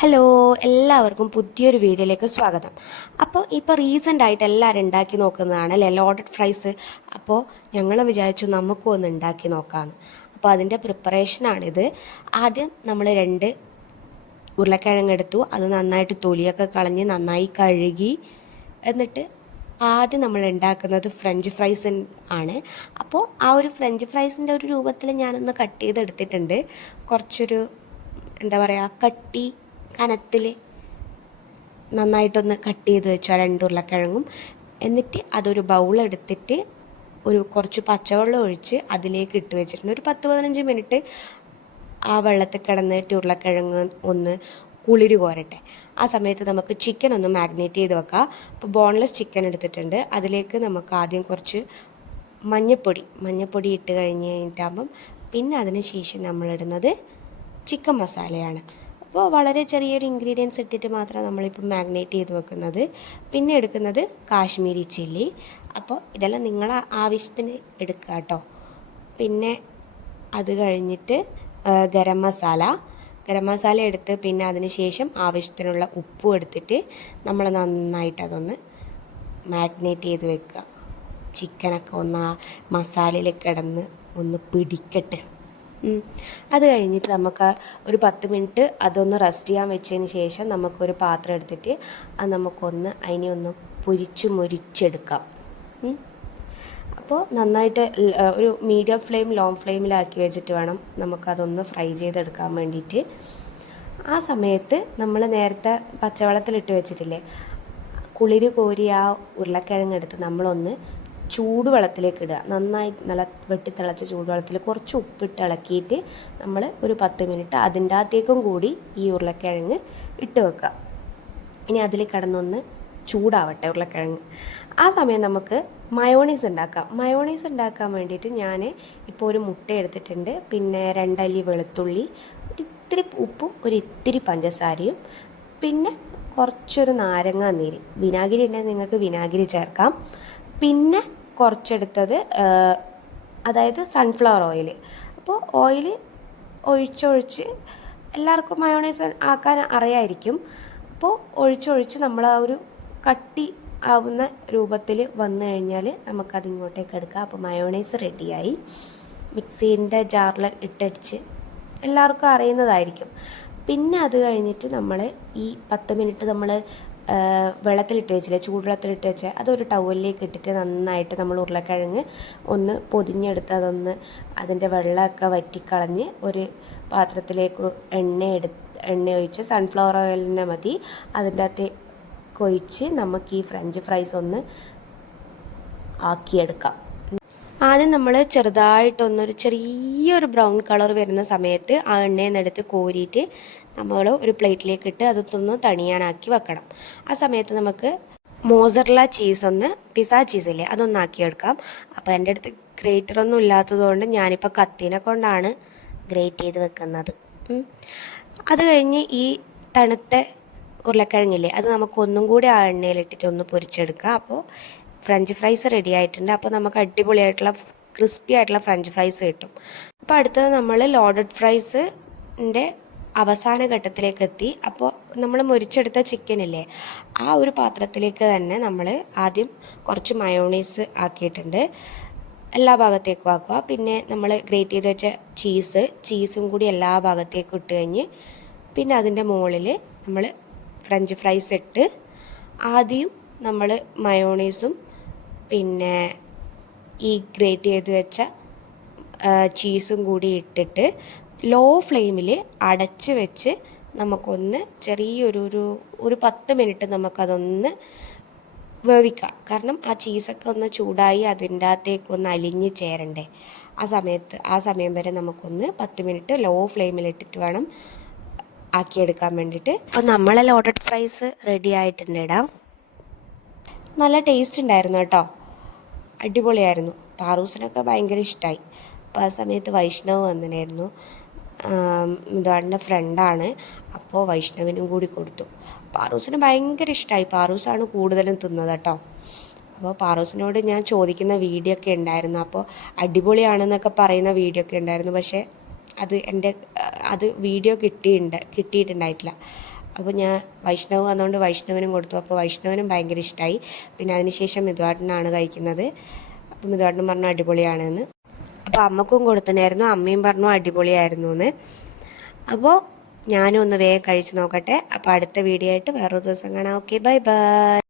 Hello എല്ലാവർക്കും പുതിയൊരു വീഡിയോയിലേക്ക് സ്വാഗതം. അപ്പോൾ ഇപ്പോൾ റീസെന്റ് ആയിട്ട് എല്ലാവരും ഉണ്ടാക്കി നോക്കുന്നതാണ് അല്ലേ? ലോഡഡ് ഫ്രൈസ് അപ്പോൾ ഞങ്ങൾ വിചാരിച്ചു നമുക്കും ഒന്ന് ഉണ്ടാക്കി നോക്കാമെന്ന് അപ്പോൾ അതിന്റെ പ്രിപ്പറേഷനാണിത് ആദ്യം നമ്മൾ രണ്ട് ഉരുളക്കിഴങ്ങ് എടുത്തു. അത് നന്നായിട്ട് തൊലിയൊക്കെ കളഞ്ഞ് നന്നായി കഴുകി എന്നിട്ട് ആദ്യം നമ്മൾ ഉണ്ടാക്കുന്നത് ഫ്രഞ്ച് ഫ്രൈസ് ആണ്. അപ്പോൾ ആ ഒരു ഫ്രഞ്ച് ഫ്രൈസിന്റെ ഒരു രൂപത്തിൽ ഞാനൊന്ന് കട്ട് ചെയ്തെടുത്തിട്ടുണ്ട്. കുറച്ചൊരു എന്താ പറയുക കട്ടി കനത്തിൽ നന്നായിട്ടൊന്ന് കട്ട് ചെയ്ത് വെച്ചാൽ രണ്ട് ഉരുളക്കിഴങ്ങും. എന്നിട്ട് അതൊരു ബൗൾ എടുത്തിട്ട് ഒരു കുറച്ച് പച്ചവെള്ളം ഒഴിച്ച് അതിലേക്ക് ഇട്ട് വെച്ചിട്ടുണ്ട്. ഒരു പത്ത് പതിനഞ്ച് മിനിറ്റ് ആ വെള്ളത്തിൽ കിടന്നിട്ട് ഉരുളക്കിഴങ്ങ് ഒന്ന് കുളിര് കോരട്ടെ. ആ സമയത്ത് നമുക്ക് ചിക്കൻ ഒന്ന് മാഗ്നേറ്റ് ചെയ്ത് വെക്കാം. അപ്പോൾ ബോൺലെസ് ചിക്കൻ എടുത്തിട്ടുണ്ട്. അതിലേക്ക് നമുക്ക് ആദ്യം കുറച്ച് മഞ്ഞപ്പൊടി മഞ്ഞപ്പൊടി ഇട്ട് കഴിഞ്ഞ് കഴിഞ്ഞിട്ടാകുമ്പം പിന്നെ അതിന് ശേഷം നമ്മളിടുന്നത് ചിക്കൻ മസാലയാണ് അപ്പോൾ വളരെ ചെറിയൊരു ഇൻഗ്രീഡിയൻസ് ഇട്ടിട്ട് മാത്രം നമ്മളിപ്പോൾ മാഗ്നേറ്റ് ചെയ്ത് വെക്കുന്നത്. പിന്നെ എടുക്കുന്നത് കാശ്മീരി ചില്ലി. അപ്പോൾ ഇതെല്ലാം നിങ്ങളെ ആവശ്യത്തിന് എടുക്കുക കേട്ടോ. പിന്നെ അത് കഴിഞ്ഞിട്ട് ഗരം മസാല. ഗരം മസാല എടുത്ത് പിന്നെ അതിന് ശേഷം ആവശ്യത്തിനുള്ള ഉപ്പും എടുത്തിട്ട് നമ്മൾ നന്നായിട്ട് അതൊന്ന് മാഗ്നേറ്റ് ചെയ്ത് വെക്കുക. ചിക്കനൊക്കെ ഒന്ന് ആ മസാലയിൽ കിടന്ന് ഒന്ന് പിടിക്കട്ടെ. അത് കഴിഞ്ഞിട്ട് നമുക്ക് ഒരു പത്ത് മിനിറ്റ് അതൊന്ന് റെസ്റ്റ് ചെയ്യാൻ വെച്ചതിന് ശേഷം നമുക്കൊരു പാത്രം എടുത്തിട്ട് അത് നമുക്കൊന്ന് അതിനെ ഒന്ന് പൊരിച്ച് മുരിച്ചെടുക്കാം. അപ്പോൾ നന്നായിട്ട് ഒരു മീഡിയം ഫ്ലെയിം ലോങ് ഫ്ലെയിമിലാക്കി വെച്ചിട്ട് വേണം നമുക്കതൊന്ന് ഫ്രൈ ചെയ്തെടുക്കാൻ വേണ്ടിയിട്ട്. ആ സമയത്ത് നമ്മൾ നേരത്തെ പച്ചവെള്ളത്തിലിട്ട് വെച്ചിട്ടില്ലേ കുളിര് കോരി ആ ഉരുളക്കിഴങ്ങ് എടുത്ത് നമ്മളൊന്ന് ചൂടുവെള്ളത്തിലേക്ക് ഇടുക. നന്നായി നല്ല വെട്ടിത്തിളച്ച ചൂടുവെള്ളത്തിൽ കുറച്ച് ഉപ്പിട്ട് ഇളക്കിയിട്ട് നമ്മൾ ഒരു പത്ത് മിനിറ്റ് അതിന്റെ അകത്തേക്കും കൂടി ഈ ഉരുളക്കിഴങ്ങ് ഇട്ട് വെക്കുക. ഇനി അതിൽ കിടന്നൊന്ന് ചൂടാവട്ടെ ഉരുളക്കിഴങ്ങ്. ആ സമയം നമുക്ക് മയോണീസ് ഉണ്ടാക്കാം. മയോണീസ് ഉണ്ടാക്കാൻ വേണ്ടിയിട്ട് ഞാൻ ഇപ്പോൾ ഒരു മുട്ട എടുത്തിട്ടുണ്ട്. പിന്നെ രണ്ടല്ലി വെളുത്തുള്ളി ഒരിത്തിരി ഉപ്പും ഒരു ഇത്തിരി പഞ്ചസാരയും പിന്നെ കുറച്ചൊരു നാരങ്ങ നീര്. വിനാഗിരി ഉണ്ടെങ്കിൽ നിങ്ങൾക്ക് വിനാഗിരി ചേർക്കാം. പിന്നെ കുറച്ചെടുത്തത് അതായത് സൺഫ്ലവർ ഓയിൽ അപ്പോൾ ഓയിൽ ഒഴിച്ചൊഴിച്ച് എല്ലാവർക്കും മയോണൈസ് ആക്കാൻ അറിയായിരിക്കും. അപ്പോൾ ഒഴിച്ചൊഴിച്ച് നമ്മൾ ആ ഒരു കട്ടി ആവുന്ന രൂപത്തിൽ വന്നു കഴിഞ്ഞാൽ നമുക്കത് ഇങ്ങോട്ടേക്ക് എടുക്കാം അപ്പോൾ മയോണൈസ് റെഡിയായി മിക്സീന്റെ ജാറിൽ ഇട്ടടിച്ച് എല്ലാവർക്കും അറിയുന്നതായിരിക്കും. പിന്നെ അത് കഴിഞ്ഞിട്ട് നമ്മൾ ഈ പത്ത് മിനിറ്റ് നമ്മൾ വെള്ളത്തിലിട്ട് വെച്ചില്ലേ ചൂടുവെള്ളത്തിലിട്ട് വെച്ച് അതൊരു ടവലിലേക്ക് ഇട്ടിട്ട് നന്നായിട്ട് നമ്മൾ ഉരുളക്കിഴങ്ങ് ഒന്ന് പൊതിഞ്ഞെടുത്ത് അതൊന്ന് അതിന്റെ വെള്ളമൊക്കെ വറ്റിക്കളഞ്ഞ് ഒരു പാത്രത്തിലേക്ക് എണ്ണ എടുത്ത് എണ്ണ ഒഴിച്ച് സൺഫ്ലവർ ഓയിലിനെ മതി. അതിന്റെ അകത്ത് കൊഴിച്ച് നമുക്ക് ഈ ഫ്രഞ്ച് ഫ്രൈസ് ഒന്ന് ആക്കിയെടുക്കാം. ആദ്യം നമ്മൾ ചെറുതായിട്ടൊന്നൊരു ചെറിയൊരു ബ്രൗൺ കളർ വരുന്ന സമയത്ത് ആ എണ്ണയിൽ നിന്നെടുത്ത് കോരിയിട്ട് നമ്മൾ ഒരു പ്ലേറ്റിലേക്ക് ഇട്ട് അതൊന്ന് തണിയാനാക്കി വെക്കണം. ആ സമയത്ത് നമുക്ക് മോസറല ചീസ് ഒന്ന് പിസ ചീസ് ചീസില്ലേ അതൊന്ന് ആക്കിയെടുക്കാം അപ്പോൾ എന്റെ അടുത്ത് ഗ്രേറ്റർ ഒന്നും ഇല്ലാത്തതുകൊണ്ട് ഞാനിപ്പോൾ കത്തിനെ കൊണ്ടാണ് ഗ്രേറ്റ് ചെയ്ത് വെക്കുന്നത്. അത് കഴിഞ്ഞ് ഈ തണുത്ത ഉരുളക്കിഴങ്ങില്ലേ അത് നമുക്ക് ഒന്നും കൂടി ആ എണ്ണയിലിട്ടിട്ട് ഒന്ന് പൊരിച്ചെടുക്കാം. അപ്പോൾ ഫ്രഞ്ച് ഫ്രൈസ് റെഡി ആയിട്ടുണ്ട്. അപ്പോൾ നമുക്ക് അടിപൊളിയായിട്ടുള്ള ക്രിസ്പി ആയിട്ടുള്ള ഫ്രഞ്ച് ഫ്രൈസ് കിട്ടും. അപ്പോൾ അടുത്തത് നമ്മൾ ലോഡഡ് ഫ്രൈസിന്റെ അവസാന ഘട്ടത്തിലേക്ക് എത്തി. അപ്പോൾ നമ്മൾ മുരിച്ചെടുത്ത ചിക്കനില്ലേ ആ ഒരു പാത്രത്തിലേക്ക് തന്നെ നമ്മൾ ആദ്യം കുറച്ച് മയോണീസ് ആക്കിയിട്ടുണ്ട്. എല്ലാ ഭാഗത്തേക്കും ആക്കുക. പിന്നെ നമ്മൾ ഗ്രേറ്റ് ചെയ്ത് വെച്ച ചീസ് ചീസും കൂടി എല്ലാ ഭാഗത്തേക്കും ഇട്ട് കഴിഞ്ഞ് പിന്നെ അതിന്റെ മുകളിൽ നമ്മൾ ഫ്രഞ്ച് ഫ്രൈസ് ഇട്ട് ആദ്യം നമ്മൾ മയോണൈസും പിന്നെ ഈ ഗ്രേറ്റ് ചെയ്ത് വെച്ച ചീസും കൂടി ഇട്ടിട്ട് ലോ ഫ്ലെയിമിൽ അടച്ച് വെച്ച് നമുക്കൊന്ന് ചെറിയൊരു ഒരു ഒരു പത്ത് മിനിറ്റ് നമുക്കതൊന്ന് വേവിക്കാം. കാരണം ആ ചീസൊക്കെ ഒന്ന് ചൂടായി അതിന്റെ അകത്തേക്ക് ഒന്ന് അലിഞ്ഞ് ചേരണ്ടേ. ആ സമയത്ത് ആ സമയം വരെ നമുക്കൊന്ന് പത്ത് മിനിറ്റ് ലോ ഫ്ലെയിമിലിട്ടിട്ട് വേണം ആക്കിയെടുക്കാൻ വേണ്ടിയിട്ട്. അപ്പോൾ നമ്മളെ ലോട്ടഡ് ഫ്രൈസ് റെഡി ആയിട്ടുണ്ട് ഇടാം നല്ല ടേസ്റ്റ് ഉണ്ടായിരുന്നു കേട്ടോ. അടിപൊളിയായിരുന്നു. പാറൂസിനൊക്കെ ഭയങ്കര ഇഷ്ടമായി അപ്പോൾ ആ സമയത്ത് വൈഷ്ണവ് വന്നിനായിരുന്നു. ഇതാണ്ട് ഫ്രണ്ടാണ് അപ്പോൾ വൈഷ്ണവിനും കൂടി കൊടുത്തു. പാറൂസിന് ഭയങ്കര ഇഷ്ടമായി പാറൂസാണ് കൂടുതലും തിന്നത് കേട്ടോ. അപ്പോൾ പാറൂസിനോട് ഞാൻ ചോദിക്കുന്ന വീഡിയോ ഒക്കെ ഉണ്ടായിരുന്നു. അപ്പോൾ അടിപൊളിയാണെന്നൊക്കെ പറയുന്ന വീഡിയോ ഒക്കെ ഉണ്ടായിരുന്നു. പക്ഷേ അത് എന്റെ അത് വീഡിയോ കിട്ടിയിട്ടുണ്ട് കിട്ടിയിട്ടുണ്ടായിട്ടില്ല. അപ്പോൾ ഞാൻ വൈഷ്ണവ് വന്നുകൊണ്ട് വൈഷ്ണവനും കൊടുത്തു. അപ്പോൾ വൈഷ്ണവനും ഭയങ്കര ഇഷ്ടമായി പിന്നെ അതിനുശേഷം മിതുവാട്ടനാണ് കഴിക്കുന്നത്. അപ്പോൾ മിതുവാട്ടൻ പറഞ്ഞു അടിപൊളിയാണെന്ന്. അപ്പോൾ അമ്മക്കും കൊടുത്തനായിരുന്നു അമ്മയും പറഞ്ഞു അടിപൊളിയായിരുന്നു എന്ന് അപ്പോൾ ഞാനും ഒന്ന് വേഗം കഴിച്ച് നോക്കട്ടെ. അപ്പോൾ അടുത്ത വീഡിയോ ആയിട്ട് വേറൊരു ദിവസം കാണാം. Okay bye bye.